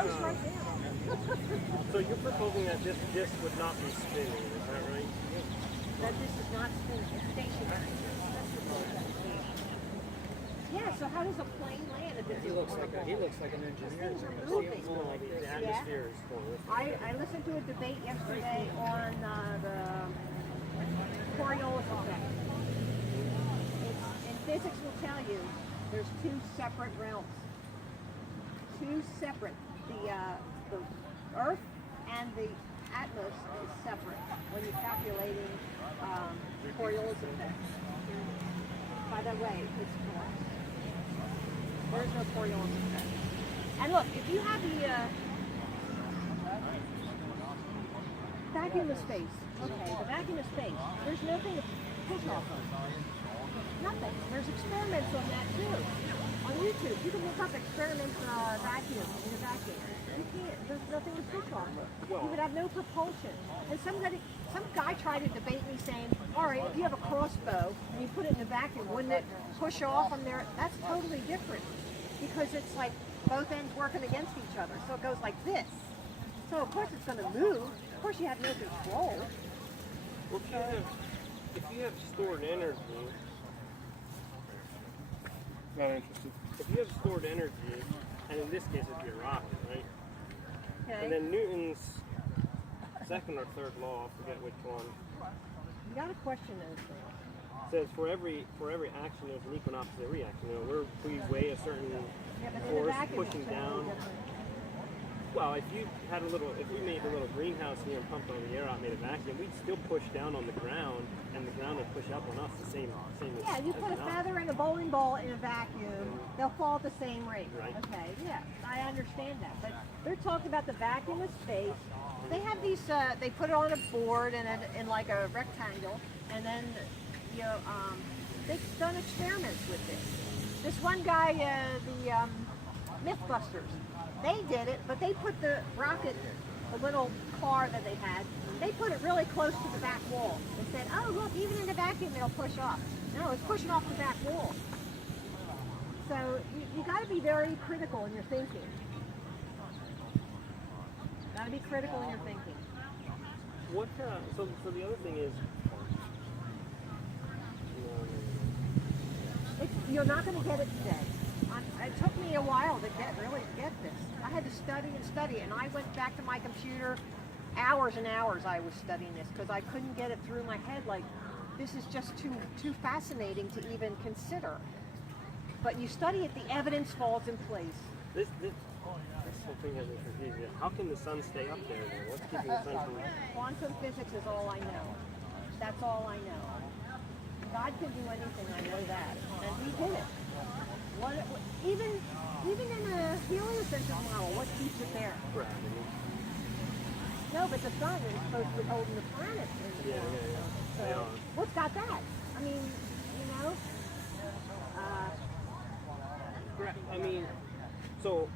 close right now. So you're proposing that this disc would not be spinning, is that right? That this is not spinning, it's stationary. Yeah, so how does a plane land if it's He looks like an engineer. things are moving? The atmosphere is full. I listened to a debate yesterday on the Coriolis effect. And physics will tell you there's two separate realms. Two separate. The Earth and the Atlas is separate when you're calculating Coriolis effect. By the way, it's false. There's no Coriolis effect. And look, if you have the vacuum of space, okay, the vacuum of space, there's nothing to push off of. Nothing. There's experiments on that too. On YouTube, you can look up experiments vacuum in a vacuum. You can't. There's nothing to push off of. You would have no propulsion. And some guy tried to debate me saying, all right, if you have a crossbow and you put it in a vacuum, wouldn't it push off from there? That's totally different because it's like both ends working against each other. So it goes like this. So of course it's going to move. Of course you have no control. Well, if you have stored energy, Not interested. if you have stored energy, and in this case it'd be a rocket, right? Okay. And then Newton's second or third law, I forget which one, You got to question those things. says for every action there's an equal and opposite reaction. You know, we weigh a certain Yeah, but in a force vacuum pushing it's totally down. different. Well, if we made a little greenhouse here and pumped all the air out, made a vacuum, we'd still push down on the ground, and the ground would push up on us the same as Yeah, you put a feather and a bowling ball in a vacuum, they'll fall at the same rate. Right. Okay, yeah, I understand that. But they're talking about the vacuum of space. They have these, they put it on a board and in like a rectangle, and then, you know, they've done experiments with this. This one guy, the Mythbusters, they did it, but they put the rocket, the little car that they had, they put it really close to the back wall and said, oh look, even in the vacuum it'll push off. No, it's pushing off the back wall. So you got to be very critical in your thinking. Got to be critical in your thinking. What? So the other thing is, You're not going to get it today. It took me a while to really get this. I had to study and study, and I went back to my computer, hours and hours I was studying this because I couldn't get it through my head. Like, this is just too fascinating to even consider. But you study it, the evidence falls in place. this whole thing has me confused. How can the sun stay up there then? What's keeping the sun from... Quantum physics is all I know. That's all I know. God can do anything, I know that. And he did it. Even in a heliocentric model, what keeps it there? Gravity. No, but the sun is supposed to be holding the planets in the Yeah. So, what's got that? I mean, you know? I mean, so...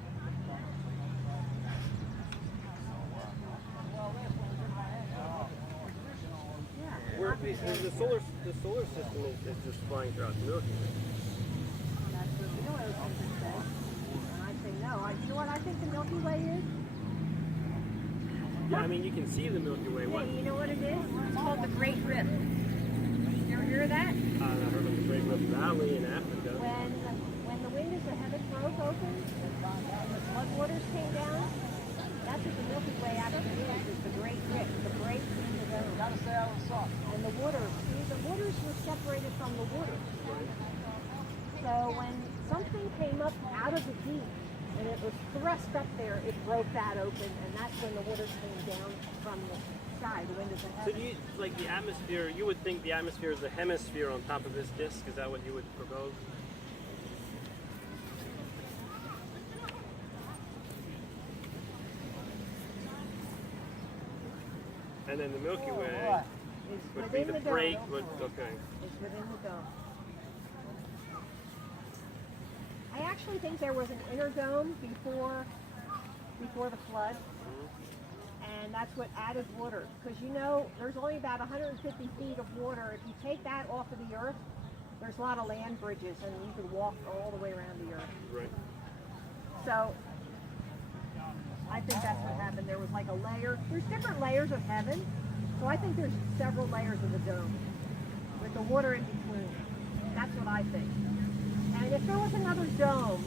The solar system is just flying throughout the Milky Way. That's what the heliocentric says. And I say no. You know what I think the Milky Way is? Yeah, I mean, you can see the Milky Way. What? Yeah, you know what it is? It's called the Great Rift. You ever hear of that? I heard of the Great Rift Valley in Africa. When the windows of heaven broke open and the floodwaters came down, that's what the Milky Way actually is the Great Rift, the break in the zone. And the waters were separated from the waters. So when something came up out of the deep and it was thrust up there, it broke that open, and that's when the waters came down from the sky, the windows of So heaven. do you, like the atmosphere, you would think the atmosphere is a hemisphere on top of this disk? Is that what you would propose? And then the Milky Way would be the break. Okay. It's within the dome. I actually think there was an inner dome before the flood, and that's what added water. Because you know, there's only about 150 feet of water. If you take that off of the earth, there's a lot of land bridges, and you could walk all the way around the earth. Right. So think that's what happened. There was like a layer. There's different layers of heaven. So I think there's several layers of the dome with the water in between. That's what I think. And if there was another dome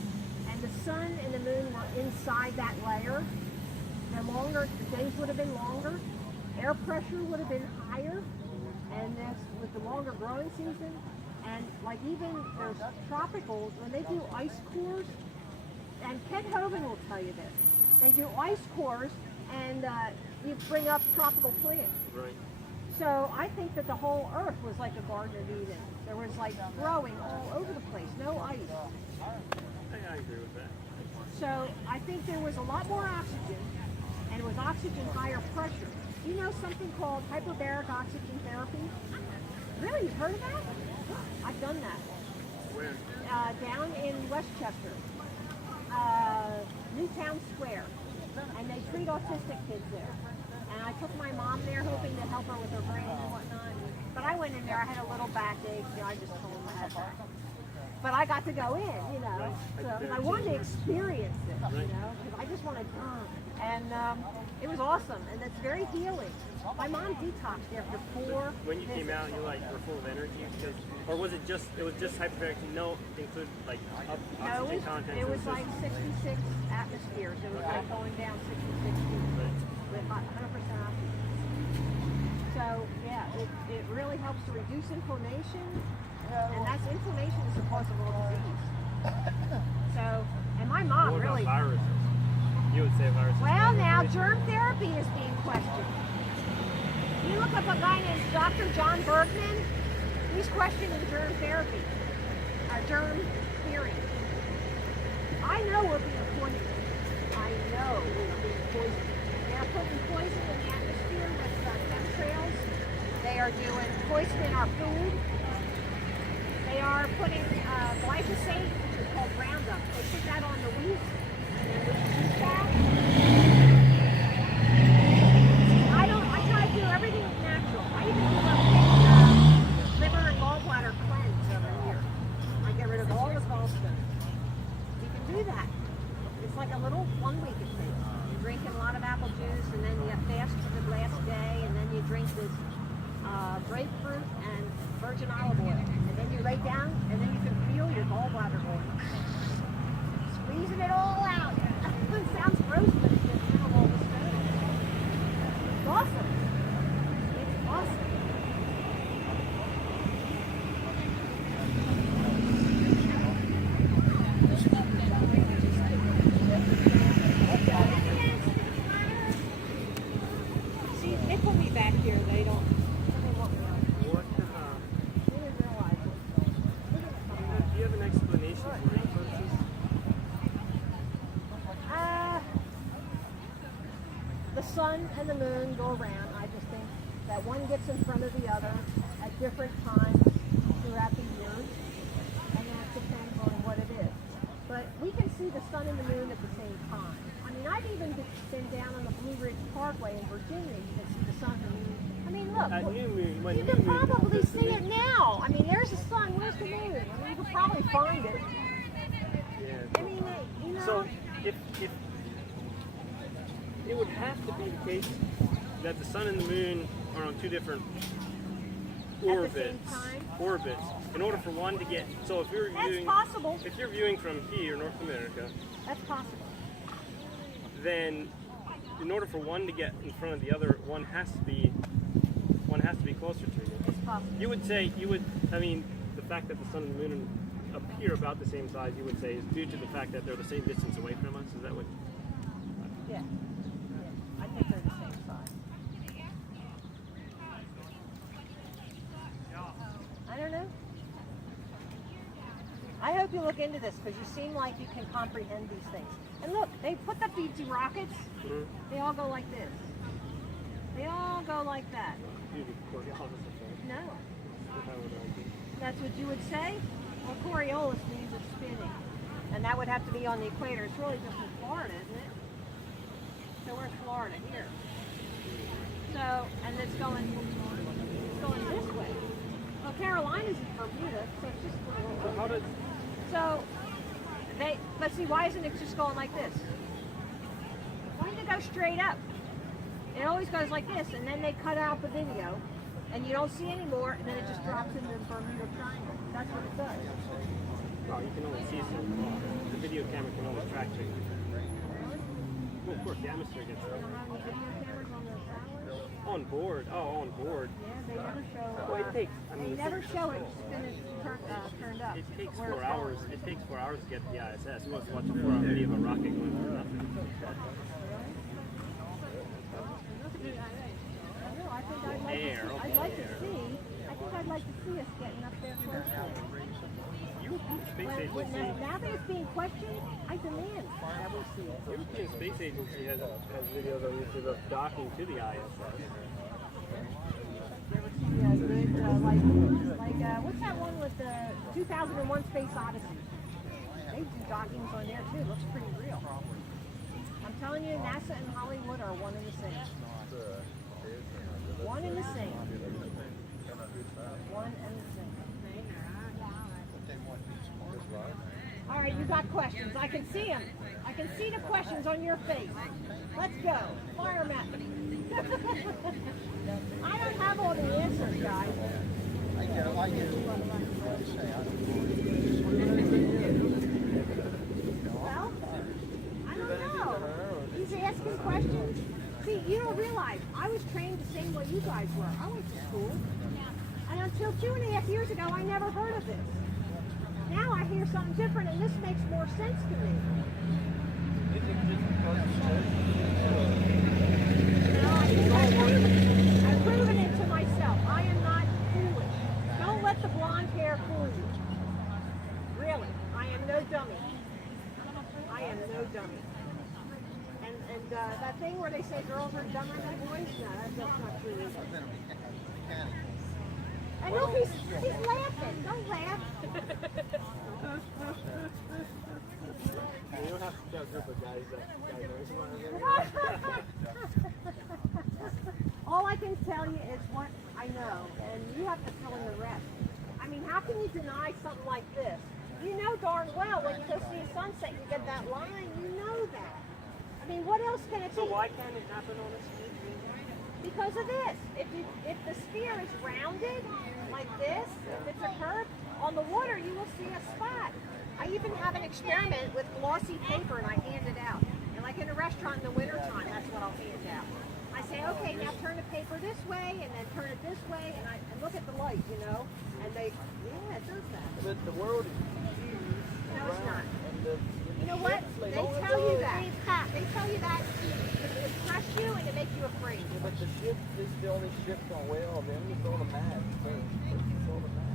and the sun and the moon were inside that layer, the days would have been longer, air pressure would have been higher, and this with the longer growing season, and like even there's tropicals, when they do ice cores, and Ken Hovind will tell you this, they do ice cores and you bring up tropical plants. Right. So I think that the whole earth was like a Garden of Eden. There was like growing all over the place, no ice. I agree with that. So I think there was a lot more oxygen, and it was oxygen higher pressure. You know something called hyperbaric oxygen therapy? Really, you've heard of that? I've done that. Where? Down in Westchester, Newtown Square, and they treat autistic kids there. And I took my mom there hoping to help her with her brain and whatnot. But I went in there, I had a little backache, I just told them I had that. But I got to go in, so I wanted to experience it, because I just wanted to. And it was awesome, and it's very healing. My mom detoxed after 4 When you came out, you were full of energy, or was it just hyperbaric? No, include like oxygen content. It was like 66 atmospheres. It was like going down 66 feet with 100% oxygen. So yeah, it really helps to reduce inflammation, and that's inflammation is the cause of all disease. So, and my mom what really. About viruses? You would say viruses. Well, now germ therapy is being questioned. You look up a guy named Dr. John Bergman. He's questioning germ therapy, germ theory. I know we're being poisoned. I know we're being poisoned. They're putting poison in the atmosphere with chemtrails. They are doing poison in our food. They are putting glyphosate, which is called Roundup. They put that on the wheat, and we eat that. I try to do everything natural. I even do a liver and gallbladder cleanse every year. I get rid of all the gallstones. You can do that. It's like a little 1 week of thing. You're drinking a lot of apple juice, and then you fast for the last day, and then you drink this grapefruit and virgin olive oil. And then you lay down, and then you can feel your gallbladder going. Squeezing it all out. It sounds gross, but it's just rid of all the stones. It's awesome. It's awesome. See, they put me back here. They don't. They want me out. What? They didn't realize it. Do you have an explanation for rainbows? The sun and the moon go around. I just think that one gets in front of the other at different times throughout the years, and that depends on what it is. But we can see the sun and the moon at the same time. I mean, I've even been down on the Blue Ridge Parkway in Virginia. You can see the sun and the moon. I mean, look, you can probably see it now. I mean, there's the sun. Where's the moon? I mean, you can probably find it. Yeah. I mean, So if it would have to be the case that the sun and the moon are on two different orbits. At the same time? Orbits. In order for one to get, so if you're viewing, That's possible. if you're viewing from here, North America, That's possible. then in order for one to get in front of the other, one has to be closer to you. It's possible. I mean, the fact that the sun and the moon appear about the same size, you would say, is due to the fact that they're the same distance away from us? Is that what? Yeah. I think they're the same size. I don't know. I hope you look into this because you seem like you can comprehend these things. And look, they put the BT rockets. Mm-hmm. They all go like this. They all go like that. No. That's what you would say? Well, Coriolis means it's spinning. And that would have to be on the equator. It's really just in Florida, isn't it? So where's Florida? Here. So, and it's going this way. Well, Carolina's in Bermuda, so it's just a little. So how does? So, but see, why isn't it just going like this? Why did it go straight up. It always goes like this, and then they cut out the video, and you don't see anymore, and then it just drops into the Bermuda Triangle. That's what it does. Well, you can only see so far. The video camera can only track you. Well, of course, the atmosphere gets They don't have any video cameras on the towers. on board. Oh, on board. Yeah, they never show. Well, it takes. I mean, They never show it finished, turned up. it takes where 4 it's hours. going. It takes 4 hours to get to the ISS. Who wants to watch a 4-hour video of a rocket going through nothing? I think I'd like Air, to see. I'd like to see. I think I'd like to see us getting up there first. European Space Agency. Now that it's being questioned, I demand that we see it. European Space Agency has videos on YouTube of docking to the ISS. Yeah, good. What's that one with the 2001 Space Odyssey? They do dockings on there too. Looks pretty real. I'm telling you, NASA and Hollywood are one and the same. One and the same. One and the same. All right, you got questions. I can see them. I can see the questions on your face. Let's go. Fire them at me. I don't have all the answers, guys. Well, I don't know. He's asking questions. See, you don't realize, I was trained the same way you guys were. I went to school. And until 2.5 years ago, I never heard of this. Now I hear something different, and this makes more sense to me. No, I think I've proven it to myself. I am not foolish. Don't let the blonde hair fool you. Really, I am no dummy. I am no dummy. And that thing where they say girls are dumber than boys, no, that's not true either. And look, he's laughing. Don't laugh. You don't have to tell a group of guys that All I can tell you is what I know, and you have to fill in the rest. I mean, how can you deny something like this? You know darn well when you go see a sunset, you get that line. You know that. I mean, what else can it be? So why can't it happen on a sphere? Because of this. If the sphere is rounded like this, if it's a curve, on the water you will see a spot. I even have an experiment with glossy paper and I hand it out. And like in a restaurant in the wintertime, that's what I'll hand out. I say, okay, now turn the paper this way and then turn it this way and look at the light, you know? And they, yeah, it does that. But the world is huge. No, it's not. And You know what? They tell you that. They tell you that to impress you and to make you afraid. Yeah, but the ship is the only ship on well, then it's on the map first. It's on the map.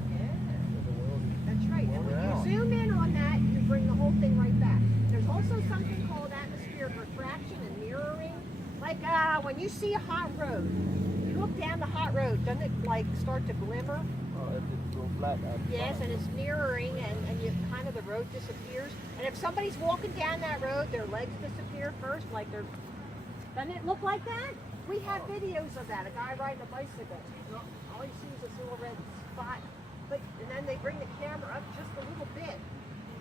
The world is That's right. And when you zoom in on that, you bring the whole thing right back. There's also something called atmospheric refraction and mirroring. Like when you see a hot road, you look down the hot road, doesn't it like start to glimmer? it's go flat out. Yes, and it's mirroring, and you kind of the road disappears. And if somebody's walking down that road, their legs disappear first, like they're. Doesn't it look like that? We have videos of that. A guy riding a bicycle. All he sees is this little red spot. And then they bring the camera up just a little bit,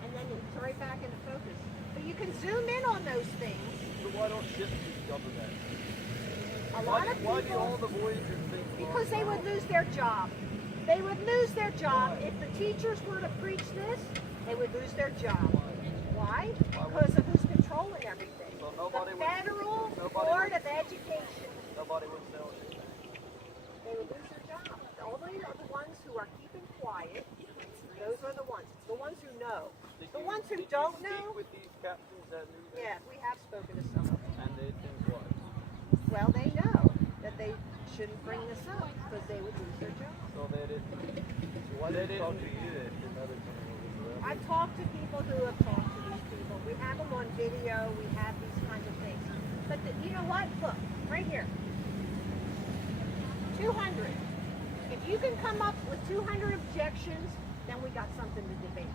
and then it's right back into focus. But you can zoom in on those things. So why don't ships discover that? A lot of Why do all people, the voyagers think? because they would lose their job. They would lose their job. If the teachers were to preach this, they would lose their job. Why? Because of who's controlling everything. So nobody The would- Federal nobody Board would- of Education. Nobody would sell it. They would lose their job. The only are the ones who are keeping quiet. Those are the ones. The ones who know. The ones who don't Speak know. with these captains that knew that, Yeah, we have spoken to some of them. and they think what? Well, they know that they shouldn't bring this up because they would lose their job. So they didn't. So why they didn't talk to you that another time? I've talked to people who have talked to these people. We have them on video. We have these kinds of things. But you know what? Look, right here. 200. If you can come up with 200 objections, then we got something to debate.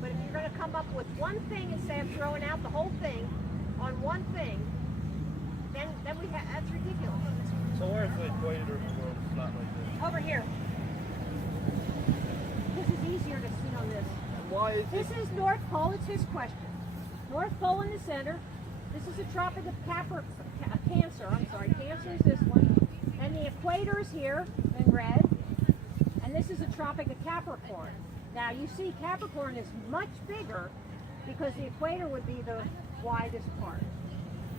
But if you're going to come up with one thing instead of throwing out the whole thing on one thing, then we have that's ridiculous. So where's the equator of the world is not like this? Over here. This is easier to see on this. Why is This is North Pole. It's his question. North Pole in the center. This is a tropic of Cancer. I'm sorry, Cancer is this one. And the equator is here in red. And this is a tropic of Capricorn. Now you see Capricorn is much bigger because the equator would be the widest part.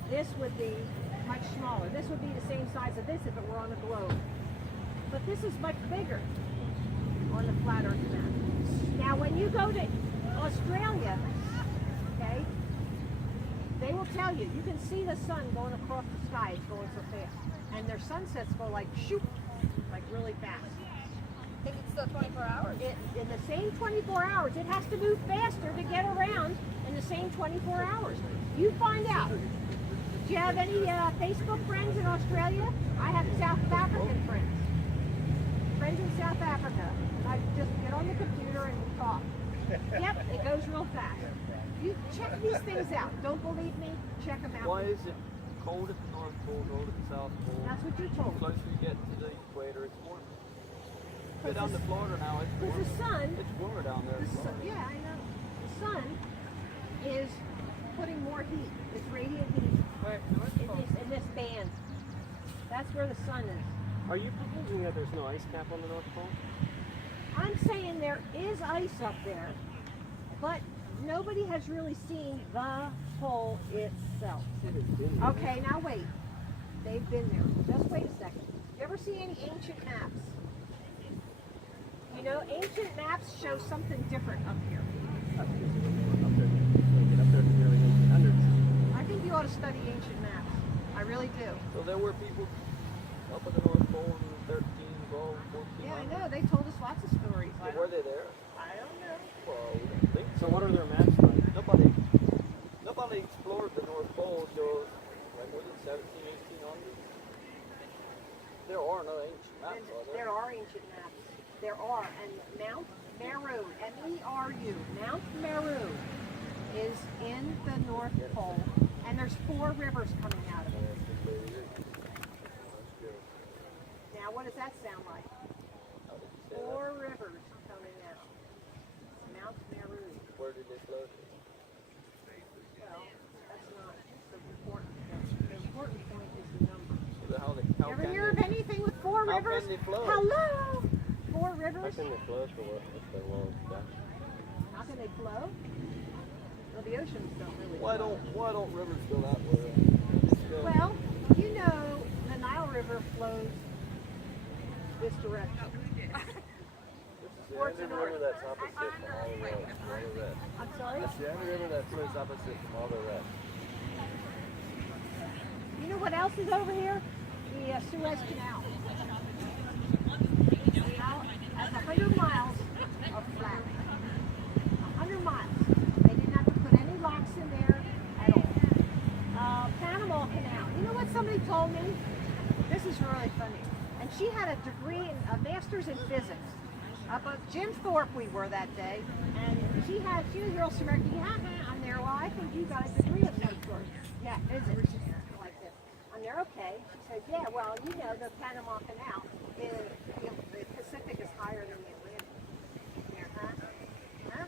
This would be much smaller. This would be the same size of this if it were on a globe. But this is much bigger on the flat Earth map. Now when you go to Australia, okay, they will tell you, you can see the sun going across the sky, it's going so fast. And their sunsets go like shoot, like really fast. I think it's still 24 hours. In the same 24 hours, it has to move faster to get around in the same 24 hours. You find out. Do you have any Facebook friends in Australia? I have South African friends. Friends in South Africa. I just get on the computer and we talk. Yep, it goes real fast. You check these things out. Don't believe me? Check them out. Why is it cold at the North Pole, cold at the South Pole? That's what you're The told. closer you get to the equator, it's warmer. Get down to Florida now, it's Because warmer. the sun, It's warmer down there. the sun, yeah, I know. The sun is putting more heat. It's radiant heat in this band. That's where the sun is. Are you proposing that there's no ice cap on the North Pole? I'm saying there is ice up there, but nobody has really seen the pole itself. Okay, now wait. They've been there. Just wait a second. You ever see any ancient maps? You know, ancient maps show something different up here. Up there in the early 1800s. I think you ought to study ancient maps. I really do. So there were people up at the North Pole in 13, 12, 14. Yeah, I know. They told us lots of stories. So were they there? I don't know. Well, we don't think So what are their maps like? Nobody explored the North Pole until, when was it, 17, 1800s? There are no ancient maps, are there? There are ancient maps. There are. And Mount Meru, M-E-R-U, Mount Meru is in the North Pole. And there's 4 rivers coming out of it. Now, what does that sound like? 4 rivers coming out. Mount Meru. Where did they flow to? Well, that's not the important point. The important point is the number. How Ever can hear of they- anything with 4 how rivers? can they flow? Hello! 4 How rivers? can they flow if they're low? How can they flow? Well, the oceans don't really Why flow. don't rivers go that way? Well, you know, the Nile River flows this direction. This Towards is the the only river north. that's opposite from all the rest. All the rest. I'm sorry? That's the only river that flows opposite from all the rest. You know what else is over here? The Suez Canal. Now, that's 100 miles of flat. 100 miles. They didn't have to put any locks in there at all. Panama Canal. You know what somebody told me? This is really funny. And she had a degree, a master's in physics. Up at Jim Thorpe we were that day. And she was real smirky. I'm there. Well, I think you got a degree of some sort. Yeah, physics. Like this. I'm there, okay. She says, yeah, well, you know, the Panama Canal, the Pacific is higher than the Atlantic. Yeah, huh?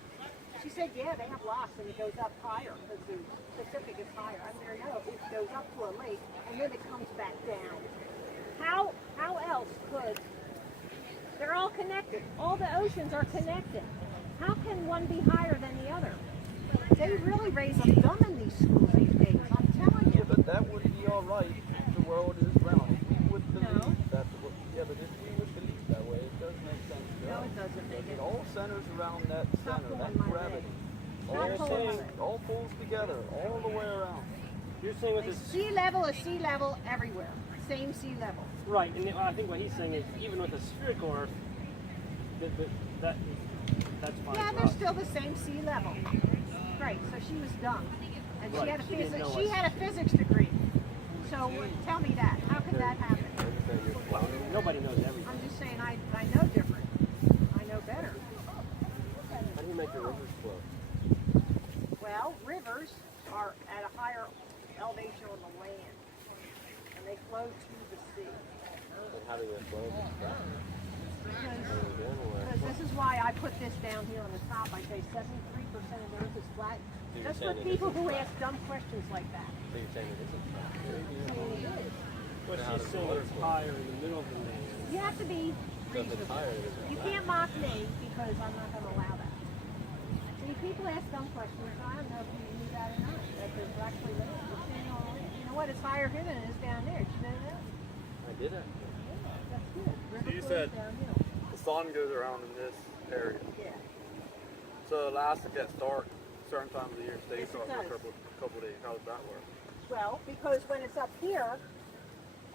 She said, yeah, they have locks and it goes up higher because the Pacific is higher. I'm there, no, it goes up to a lake and then it comes back down. How else could, they're all connected. All the oceans are connected. How can one be higher than the other? They really raise them dumb in these schools these days, I'm telling Yeah, you. but that would be all right if the world is round. If we would believe No. that the world, yeah, but if we would believe that way, it does make sense. No, it doesn't make It it. all centers around that Stop center, pulling that my gravity. Stop All pulling my pulls, leg. all pulls together, all the way around. You're saying with this, Sea level is sea level everywhere. Same sea level. right? And I think what he's saying is, even with a spherical Earth, that's fine. Yeah, for they're us. still the same sea level. Right, so she was dumb. And Right, she didn't know she us. had a physics degree. So tell me that. How could that happen? Nobody knows everything. I'm just saying I know different. I know better. How do you make the rivers flow? Well, rivers are at a higher elevation on the land. And they flow to the sea. And how do they flow? Because this is why I put this down here on the top. I say 73% of the earth is flat. Just for people who ask dumb questions like that. So you're saying it isn't flat? Saying it is. But she's saying it's higher in the middle of the land. You have to be So if it's reasonable. higher, it isn't You flat. can't mock me because I'm not going to allow that. See, people ask dumb questions. I don't know if you knew that or not. That there's actually land. You know what? It's higher here than it is down there. Did you know that? I did it. That's good. River you flows said- downhill. The sun goes around in this area. Yeah. So it lasts, it gets dark certain times of the year, stays Yes, it dark for a does. couple of days. How does that work? Well, because when it's up here,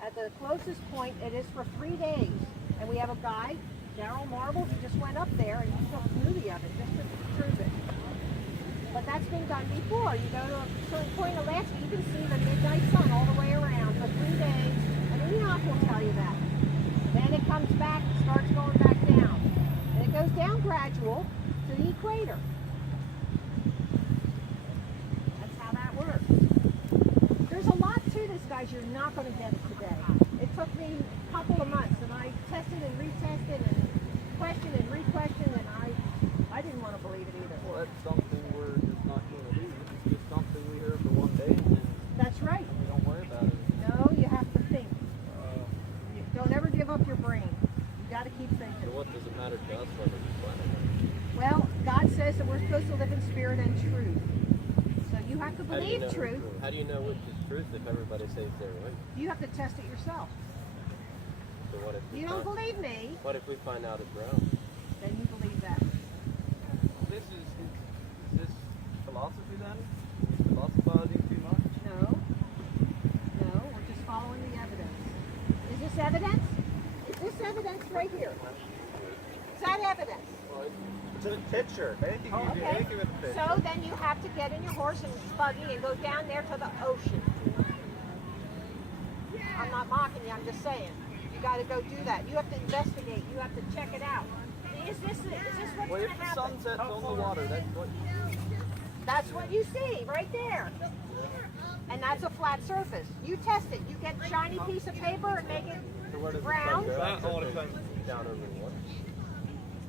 at the closest point, it is for 3 days. And we have a guy, Daryl Marble, who just went up there and he took a movie of it just to prove it. But that's been done before. You go to a certain point in Alaska, you can see the midnight sun all the way around for 3 days. And Enoch will tell you that. Then it comes back, starts going back down. And it goes down gradual to the equator. That's how that works. There's a lot to this, guys. You're not going to get it today. It took me a couple of months, and I tested and retested and questioned and re-questioned, and I didn't want to believe it either. Well, that's something we're just not going to do. It's just something we hear for one day and then That's right. we don't worry about it. No, you have to think. Don't ever give up your brain. You got to keep So thinking. what does it matter to us whether we find it? Well, God says that we're supposed to live in spirit and truth. So you have to How do you believe know- truth. How do you know which is truth if everybody says their way? You have to test it yourself. So what if we You don't find, believe me, what if we find out it's wrong? then you believe that. Is this philosophy then? Is philosophizing too much? No. No, we're just following the evidence. Is this evidence? Is this evidence right here? Is that evidence? It's a picture. Anything you do, Okay. anything with a picture. So then you have to get in your horse and buggy and go down there to the ocean. I'm not mocking you, I'm just saying. You got to go do that. You have to investigate. You have to check it out. Is this what's Well, going if to the happen? sun sets on the water, that's what That's what you see right there. And that's a flat surface. You test it. You get a shiny piece of paper and make it So where does the round. sun go? That all depends. Down over the water.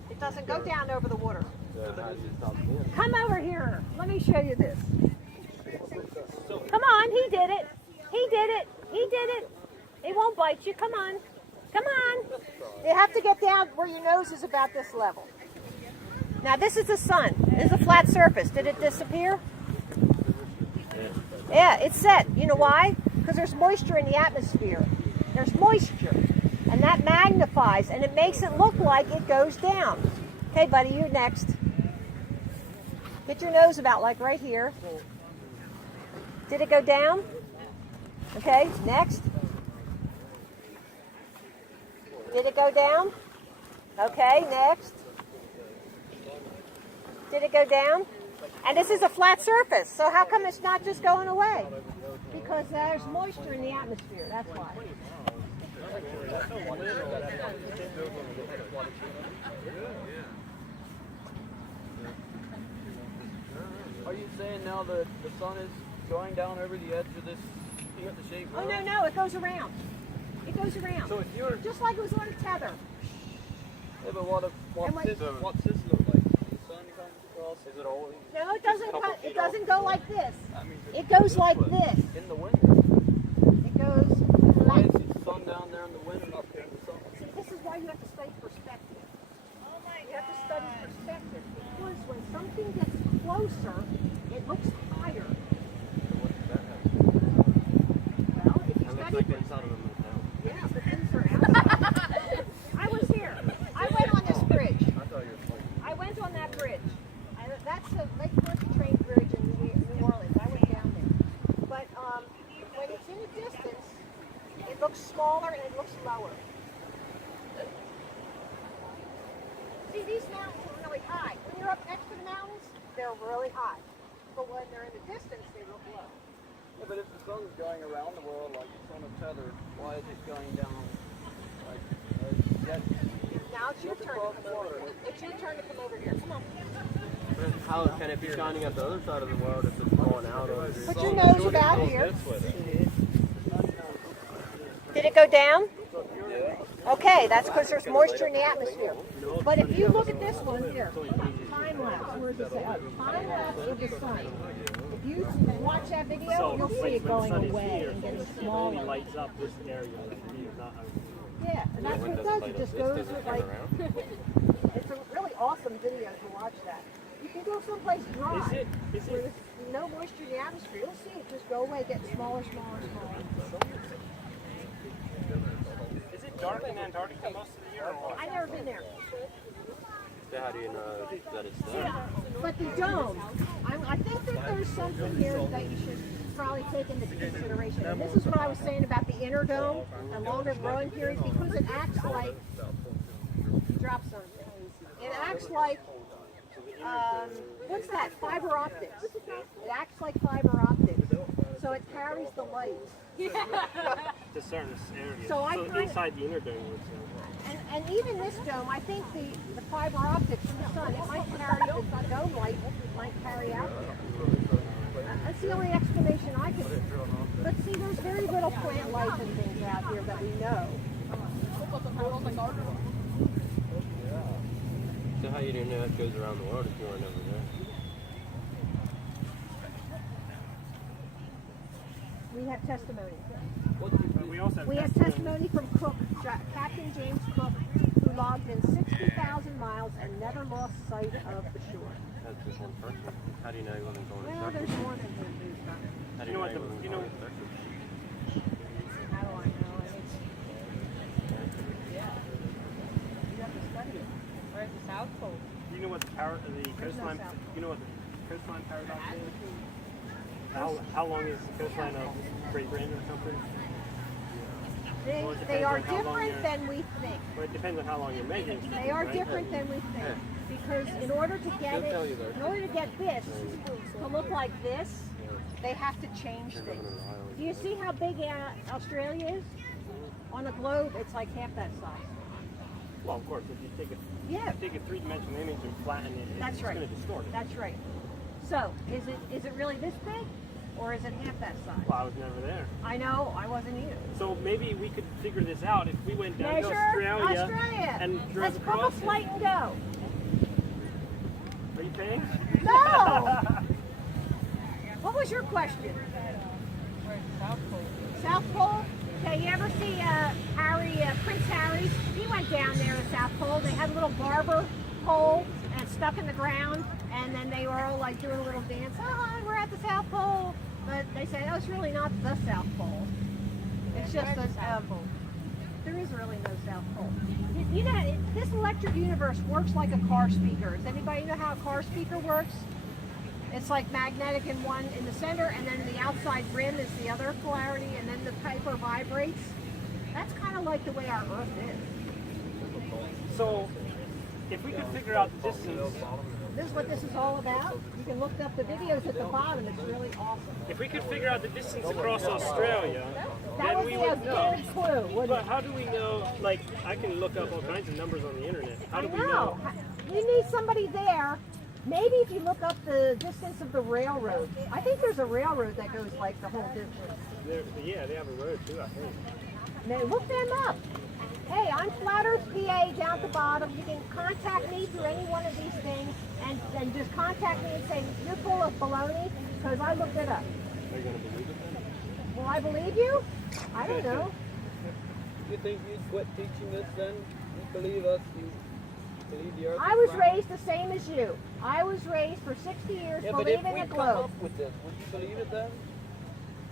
It doesn't go down over the water. So how do you stop it? Come over here. Let me show you this. Come on, he did it. He did it. He did it. It won't bite you. Come on. Come on. You have to get down where your nose is about this level. Now this is the sun. This is a flat surface. Did it disappear? Yeah, it's set. You know why? Because there's moisture in the atmosphere. There's moisture. And that magnifies and it makes it look like it goes down. Okay, buddy, you're next. Get your nose about like right here. Did it go down? Okay, next. Did it go down? Okay, next. Did it go down? And this is a flat surface, so how come it's not just going away? Because there's moisture in the atmosphere, that's why. Are you saying now that the sun is going down over the edge of this pizza-shaped Oh, road? no, it goes around. It goes around. So if you're... Just like it was on a tether. Yeah, but what's this look like? The sun comes across, is it always No, it doesn't. couple It feet doesn't off? go like this. I mean, It goes like this. in the wind? It goes Why like. is the sun down there in the wind and up here in the sun? See, this is why you have to study perspective. You have to study perspective because when something gets closer, it looks higher. Well, if you study Like inside of a motel. yeah, but things are outside. I was here. I went on this bridge. I thought you were playing. I went on that bridge. That's the Lake Pontchartrain Bridge in New Orleans. I went down there. But when it's in the distance, it looks smaller and it looks lower. See, these mountains are really high. When you're up next to the mountains, they're really high. But when they're in the distance, they look low. Yeah, but if the sun's going around the world like it's on a tether, why is it going down like a jet? Now it's your turn to come over here. It's your turn to come over here. Come on. How can it be shining at the other side of the world if it's blowing out over here? Put your nose about here. This way. Did it go down? Yeah. Okay, that's because there's moisture in the atmosphere. But if you look at this one here, time lapse, where does it say? Time lapse of the sun. If you watch that video, you'll see it going away and getting It only smaller. lights up this area. Not Yeah, and that's what it does. It just goes like, it's a really awesome video to watch that. You can go someplace dry Is where it? there's no moisture in the atmosphere. You'll see it just go away, get smaller, smaller, smaller. Is it dark in Antarctica most of the year? Or what? I've never been there. So how do you know that it's there? But the dome, I think that there's something here that you should probably take into consideration. And this is what I was saying about the inner dome, the longer growing period, because it acts like, drop something. It acts like, what's that? Fiber optics. It acts like fiber optics. So it carries the light. To certain areas. So I so kinda- inside the inner dome would say. And even this dome, I think the fiber optics from the sun, it might carry, the dome light might carry out there. That's the only explanation I can see. But see, there's very little plant life and things out here that we know. So how you do know it goes around the world if you weren't over there? We have testimony. But we also have We have testimony from Cook, Captain James Cook, who logged in 60,000 miles and never lost sight of the shore. That's just one person. How do you know he wasn't going Well, in there's circles? more than him who's done it. How do You know what he the- wasn't you know- going in circles? How do I know? You have to study it. Where's the South Pole? You know what the coastline? south. You know what the coastline paradox is? How long is the coastline of Great Britain or something? Well, it They depends are on how long different you're- than we think. Well, it depends on how long you're measuring. They are right? different than we think. Because in order to get They'll tell you it, that. in order to get this to look like this, they have to change things. Do you see how big Australia is? On a globe, it's like half that size. Well, of course, if you Yeah, take a three-dimensional image and flatten it, That's it's right. going to distort it. that's right. So, is it really this big? Or is it half that size? Well, I was never there. I know, I wasn't either. So maybe we could figure this out if we went down to Measure Australia and drove Let's book a across. flight and go. Are you paying? No! What was your question? Where's the South Pole? South Pole? Okay, you ever see Prince Harry? He went down there to South Pole. They had a little barber pole and it's stuck in the ground, and then they were all like doing a little dance. Oh, we're at the South Pole. But they said, oh, it's really not the South Pole. It's just Where's the the South Pole? There is really no South Pole. You know, this electric universe works like a car speaker. Does anybody know how a car speaker works? It's like magnetic in one in the center, and then the outside rim is the other polarity, and then the paper vibrates. That's kind of like the way our Earth is. So if we could figure out the distance, This is what this is all about. You can look up the videos at the bottom. It's really awesome. if we could figure out the distance across Australia, That then would we be a would know. good clue, wouldn't But it? how do we know? Like, I can look up all kinds of numbers on the internet. How do I we know? You need somebody there. Maybe if you look up the distance of the railroad. I think there's a railroad that goes like the whole distance. Yeah, they have a road too, I think. Now look them up. Hey, I'm Flat Earth PA down at the bottom. You can contact me through any one of these things and just contact me and say, you're full of baloney, because I looked it up. Are you going to believe it then? Will I believe you? I don't know. You think you'd quit teaching us then? You believe us? You believe the earth I is was round? raised the same as you. I was raised for 60 years Yeah, but if believing we the come globe. up with this, would you believe it then?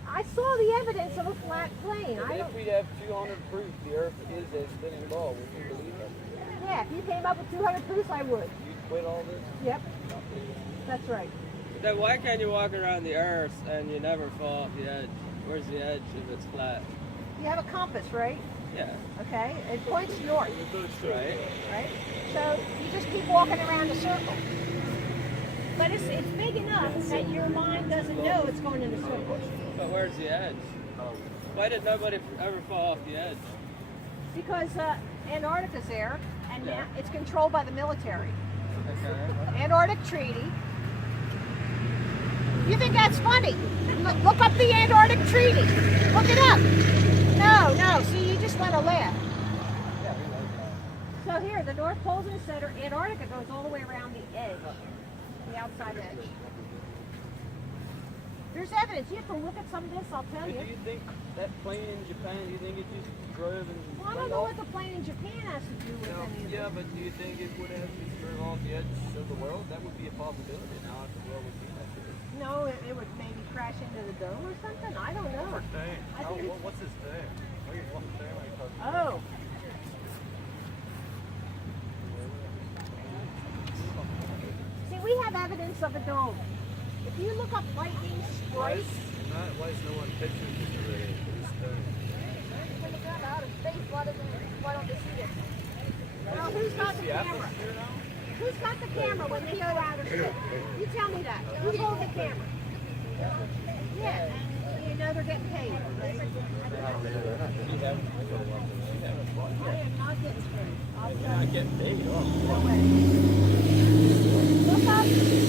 I saw the evidence of a flat plane. But I if don't, we'd have 200 proof the earth is a spinning ball, would you believe it? yeah, if you came up with 200 proofs, I would. You'd quit all this? Yep, that's right. Then why can't you walk around the earth and you never fall off the edge? Where's the edge if it's flat? You have a compass, right? Yeah, Okay, it points north, right? right? So you just keep walking around a circle. But it's big enough that your mind doesn't know it's going in a circle. But where's the edge? Why did nobody ever fall off the edge? Because Antarctica's there, and now it's controlled by the military. Okay. Antarctic Treaty. You think that's funny? Look up the Antarctic Treaty. Look it up. No, see, you just want to laugh. So here, the North Pole's in the center. Antarctica goes all the way around the edge, the outside edge. There's evidence. You have to look at some of this, I'll tell Do you. you think that plane in Japan, do you think it just drove and Well, I don't know what the plane in Japan has to do with any of Yeah, this. but do you think it would have just drove off the edge of the world? That would be a possibility now if the world would be that big. No, it would maybe crash into the dome or something. I don't know. Thing. I think it's- What's his thing? What's the thing when he talks Oh. See, we have evidence of a dome. If you look up lightning strikes, Why is no one picturing this already? out of space, why don't they see this? Well, who's got the camera? Who's got the camera when they go to outer space? You tell me that. Who's holding the camera? Yeah, and you know they're getting paid. I am not getting paid. I'll tell you. Getting paid. No way.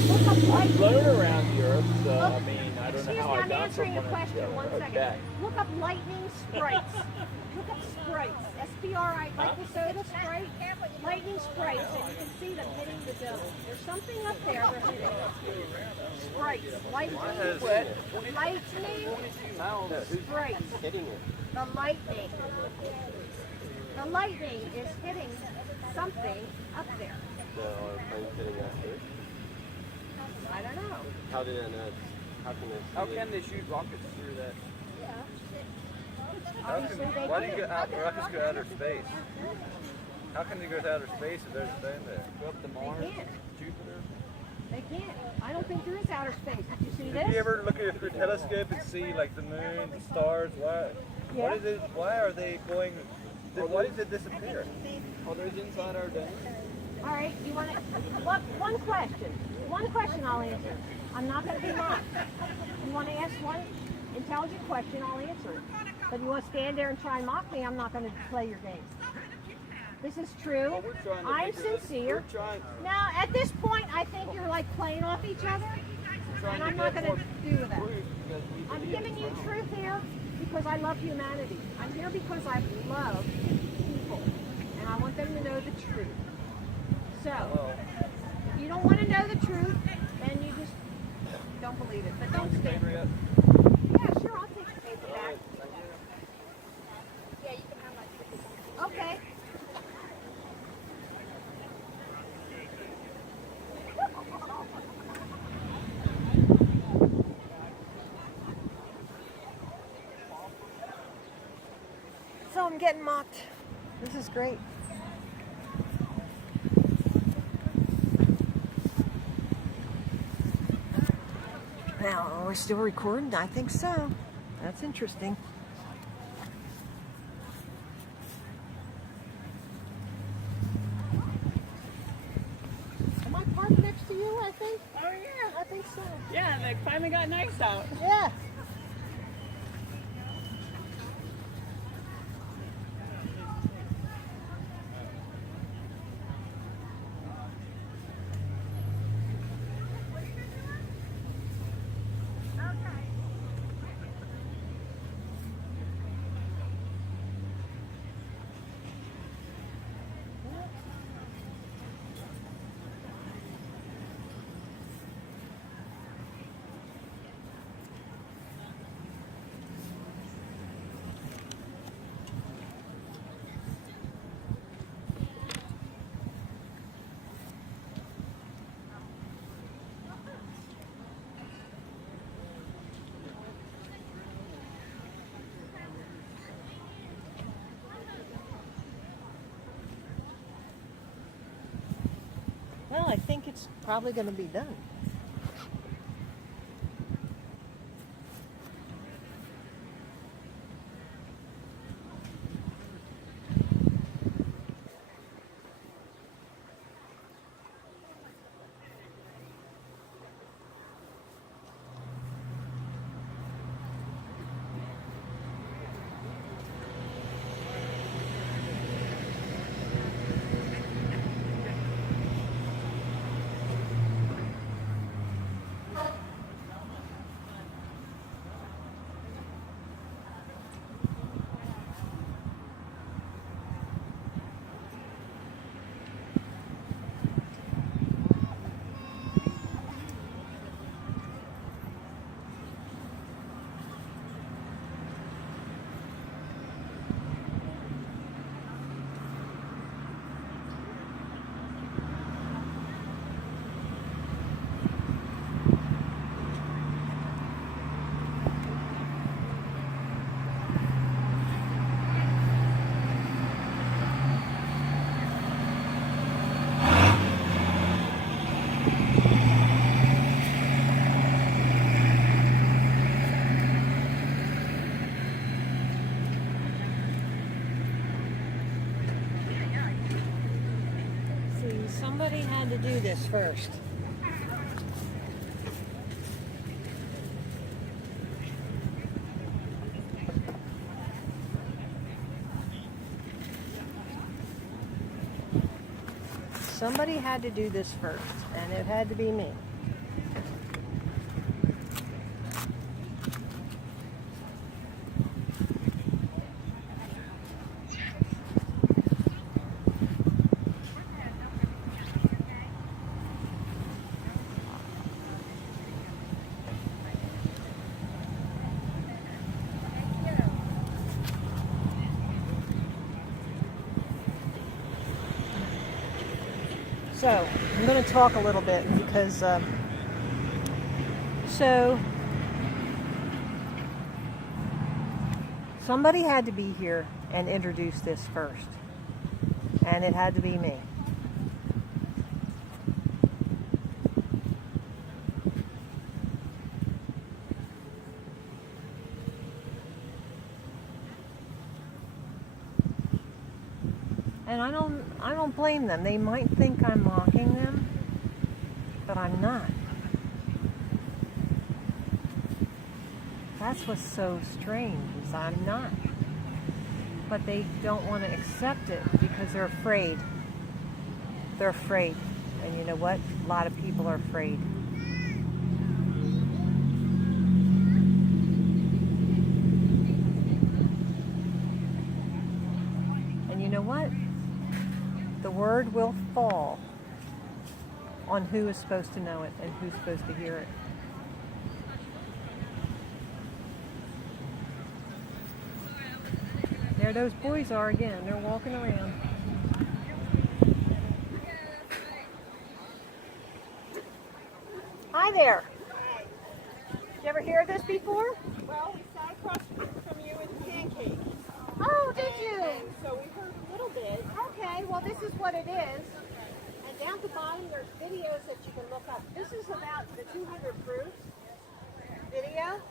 Look up lightning. Flown around Europe, so Look, I mean, I don't know excuse how me, I I'm got answering from a question. 1 second. Okay. Look up lightning sprites. Look up sprites. S-P-R-I, like the soda sprite. Lightning sprites, and you can see them hitting the dome. There's something up there they're hitting. Sprites. Lightning. Sprites. Hitting it. The lightning. The lightning is hitting something up there. So our plane's hitting us too. I don't know. How did it know? How can they see How it? can they shoot rockets through that? Obviously they Why do you could. get rockets go outer space? How can they go to outer space if there's a thing there? Go up to Mars, They can't. Jupiter? They can't. I don't think there is outer space. Did you see Did you this? ever look at your telescope and see like the moon, the stars? Why? Yeah. What is it? Why are they going? Why does it disappear? Are those inside our dome? All right, you want to, one question. One question I'll answer. I'm not going to be mocked. You want to ask one intelligent question, I'll answer it. But you want to stand there and try and mock me, I'm not going to play your game. This is true. Well, we're trying to I'm figure this- sincere. we're trying- Now, at this point, I think you're like playing off each other, and I'm not going to do that. Proof because we I'm believe giving it's you wrong. truth here because I love humanity. I'm here because I love people, and I want them to know the truth. So, if you don't want to know the truth, then you just don't believe it. But don't stand. Paper yet? Yeah, sure, I'll take the paper back. Yeah, you can have my. Okay. So I'm getting mocked. This is great. Now, are we still recording? I think so. That's interesting. Am I parked next to you, I think? Oh yeah. I think so. Yeah, they finally got nice out. Yeah. Well, I think it's probably going to be done. Somebody had to do this first. Somebody had to do this first, and it had to be me. So, I'm going to talk a little bit because, somebody had to be here and introduce this first, and it had to be me. And I don't blame them. They might think I'm mocking them, but I'm not. That's what's so strange, is I'm not. But they don't want to accept it because they're afraid. They're afraid. And you know what? A lot of people are afraid. And you know what? The word will fall on who is supposed to know it and who's supposed to hear it. There those boys are again. They're walking around. Hi there. Did you ever hear this before? Well, we sat across from you in Pancake. Oh, did you? And so we heard a little bit. Okay, well this is what it is. And down at the bottom there's videos that you can look up. This is about the 200 proofs video.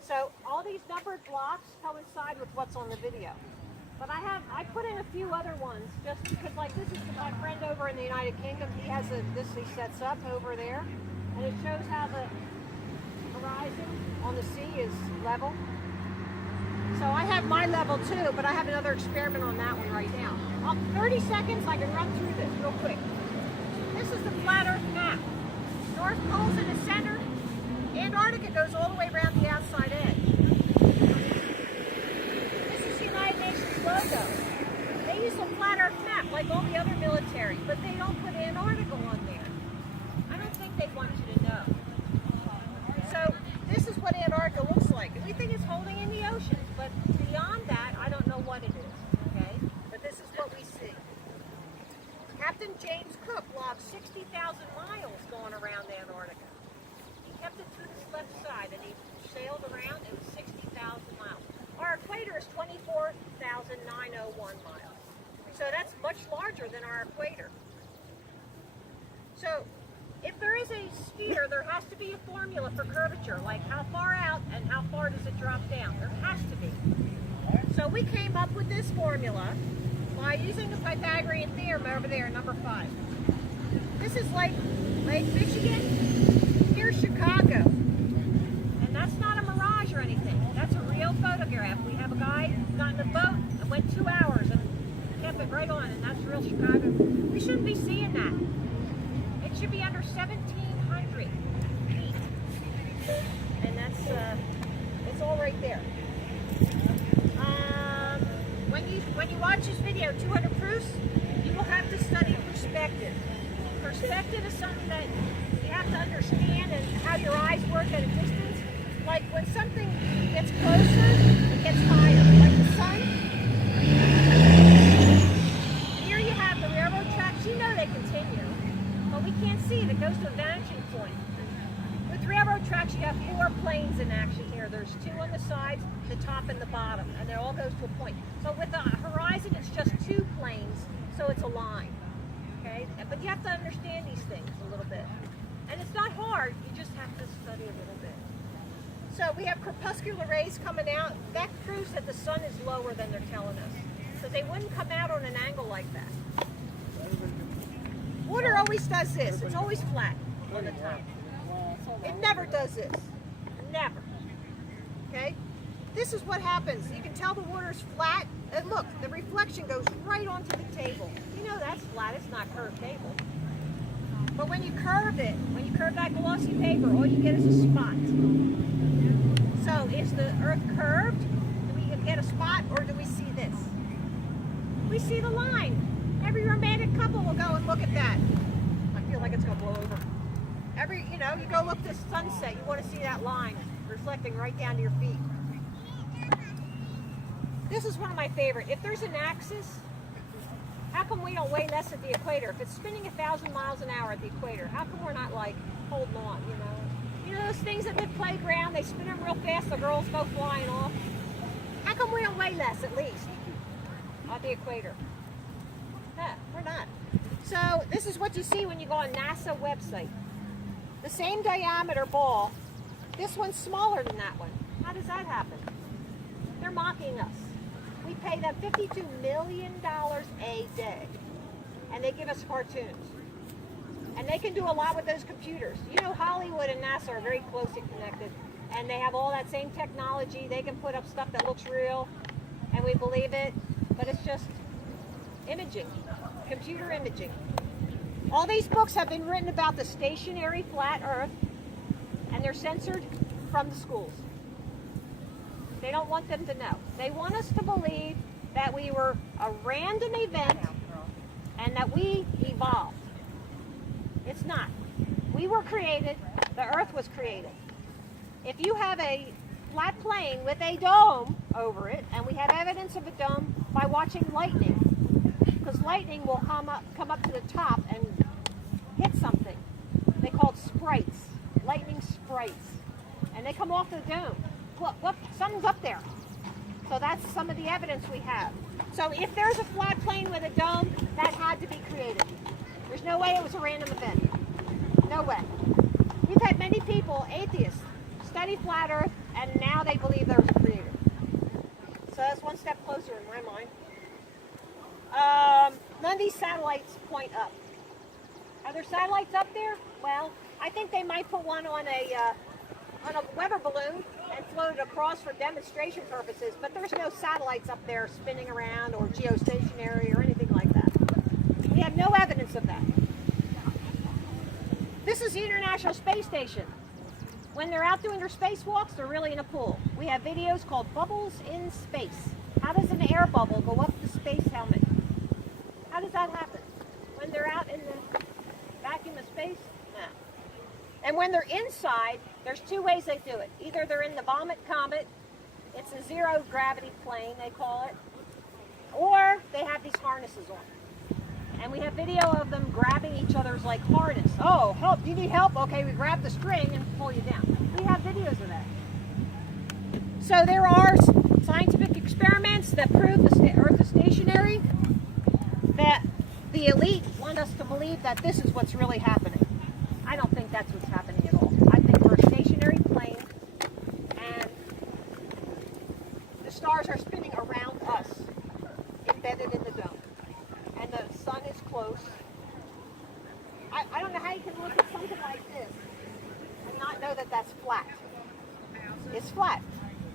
So all these numbered blocks coincide with what's on the video. But I put in a few other ones just because, like, this is my friend over in the United Kingdom. He has this he sets up over there, and it shows how the horizon on the sea is level. So I have my level too, but I have another experiment on that one right now. 30 seconds, I can run through this real quick. This is the flat Earth map. North Pole's in the center. Antarctica goes all the way around the outside edge. This is the United Nations logo. They use a flat Earth map like all the other military, but they don't put Antarctica on there. I don't think they want you to know. So this is what Antarctica looks like. And we think it's holding in the oceans, but beyond that, I don't know what it is, okay? But this is what we see. Captain James Cook logged 60,000 miles going around Antarctica. He kept it to this left side, and he sailed around. It was 60,000 miles. Our equator is 24,901 miles. So that's much larger than our equator. So if there is a sphere, there has to be a formula for curvature, like how far out and how far does it drop down. There has to be. So we came up with this formula by using the Pythagorean theorem over there, number 5. This is Lake Michigan. Here's Chicago. And that's not a mirage or anything. That's a real photograph. We have a guy who got in a boat and went 2 hours and kept it right on, and that's real Chicago. We shouldn't be seeing that. It should be under 1,700 feet. And that's, it's all right there. When you watch this video, 200 proofs, you will have to study perspective. Perspective is something that you have to understand and how your eyes work at a distance. Like when something gets closer, it gets higher. Like the sun. Here you have the railroad tracks. You know they continue, but we can't see it. It goes to a vanishing point. With railroad tracks, you have 4 planes in action here. There's 2 on the sides, the top and the bottom, and it all goes to a point. But with the horizon, it's just 2 planes, so it's a line. Okay? But you have to understand these things a little bit. And it's not hard, you just have to study a little bit. So we have crepuscular rays coming out. That proves that the sun is lower than they're telling us. So they wouldn't come out on an angle like that. Water always does this. It's always flat on the top. It never does this. Never. Okay? This is what happens. You can tell the water's flat. And look, the reflection goes right onto the table. You know that's flat. It's not curved table. But when you curve it, when you curve that glossy paper, all you get is a spot. So is the earth curved? Do we get a spot, or do we see this? We see the line. Every romantic couple will go and look at that. I feel like it's gonna blow over. You go look this sunset, you want to see that line reflecting right down to your feet. This is one of my favorite. If there's an axis, how come we don't weigh less at the equator? If it's spinning 1,000 miles an hour at the equator, how come we're not like holding on, you know? You know those things at the playground, they spin them real fast, the girls go flying off? How come we don't weigh less at least at the equator? No, we're not. So this is what you see when you go on NASA website. The same diameter ball, this one's smaller than that one. How does that happen? They're mocking us. We pay them $52 million a day, and they give us cartoons. And they can do a lot with those computers. You know, Hollywood and NASA are very closely connected, and they have all that same technology. They can put up stuff that looks real, and we believe it, but it's just imaging, computer imaging. All these books have been written about the stationary flat Earth, and they're censored from the schools. They don't want them to know. They want us to believe that we were a random event and that we evolved. It's not. We were created. The Earth was created. If you have a flat plane with a dome over it, and we have evidence of a dome by watching lightning, because lightning will come up to the top and hit something. They call it sprites, lightning sprites, and they come off the dome. Look, something's up there. So that's some of the evidence we have. So if there's a flat plane with a dome, that had to be created. There's no way it was a random event. No way. We've had many people, atheists, study flat Earth, and now they believe there was a creator. So that's one step closer in my mind. None of these satellites point up. Are there satellites up there? Well, I think they might put one on a weather balloon and float it across for demonstration purposes, but there's no satellites up there spinning around or geostationary or anything like that. We have no evidence of that. This is the International Space Station. When they're out doing their spacewalks, they're really in a pool. We have videos called Bubbles in Space. How does an air bubble go up the space helmet? How does that happen? When they're out in the vacuum of space? No. And when they're inside, there's two ways they do it. Either they're in the Vomit Comet, it's a zero gravity plane, they call it, or they have these harnesses on. And we have video of them grabbing each other's like harness. Oh, help, do you need help? Okay, we grab the string and pull you down. We have videos of that. So there are scientific experiments that prove the Earth is stationary, that the elite want us to believe that this is what's really happening. I don't think that's what's happening at all. I think we're a stationary plane, and the stars are spinning around us, embedded in the dome. And the sun is close. I don't know how you can look at something like this and not know that that's flat. It's flat.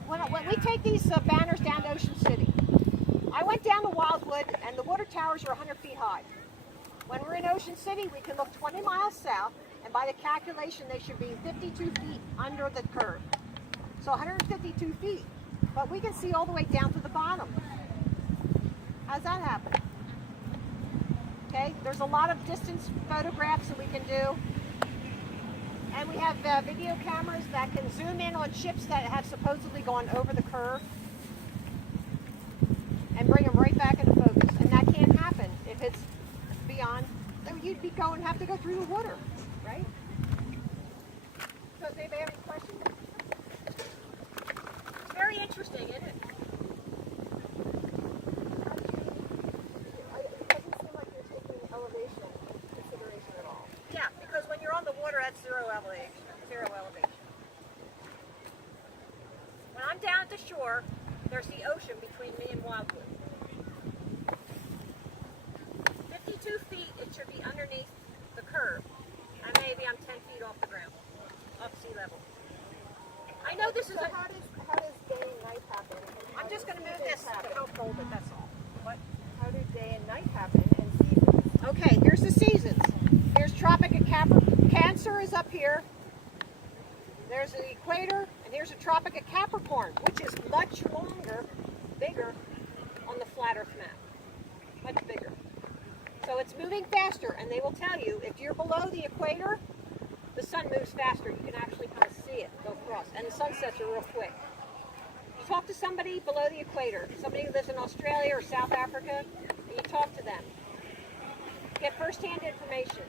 When we take these banners down to Ocean City, I went down to Wildwood, and the water towers are 100 feet high. When we're in Ocean City, we can look 20 miles south, and by the calculation, they should be 52 feet under the curve. So 152 feet. But we can see all the way down to the bottom. How's that happen? Okay, there's a lot of distance photographs that we can do. And we have video cameras that can zoom in on ships that have supposedly gone over the curve and bring them right back into focus. And that can't happen if it's beyond. You'd be have to go through the water, right? So, does anybody have any questions? It's very interesting, isn't it? It doesn't seem like you're taking elevation into consideration at all. Yeah, because when you're on the water, that's zero elevation. When I'm down at the shore, there's the ocean between me and Wildwood. 52 feet, it should be underneath curve. And maybe I'm 10 feet off the ground, up sea level. I know this is So a... how does day and night happen? And I'm how just does going to move seasons this happen? to help hold it, that's all. What? How do day and night happen and seasons? Okay, here's the seasons. Here's Tropic of Cancer is up here. There's the equator, and here's a Tropic of Capricorn, which is much longer, bigger on the flat Earth map. Much bigger. So it's moving faster, and they will tell you if you're below the equator, the sun moves faster. You can actually kind of see it go across, and the sunsets are real quick. You talk to somebody below the equator, somebody who lives in Australia or South Africa, and you talk to them. Get first-hand information.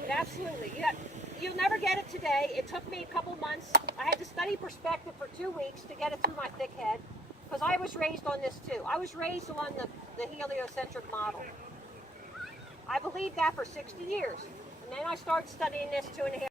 But absolutely. You'll never get it today. It took me a couple months. I had to study perspective for 2 weeks to get it through my thick head, because I was raised on this too. I was raised on the heliocentric model. I believed that for 60 years. And then I started studying this 2.5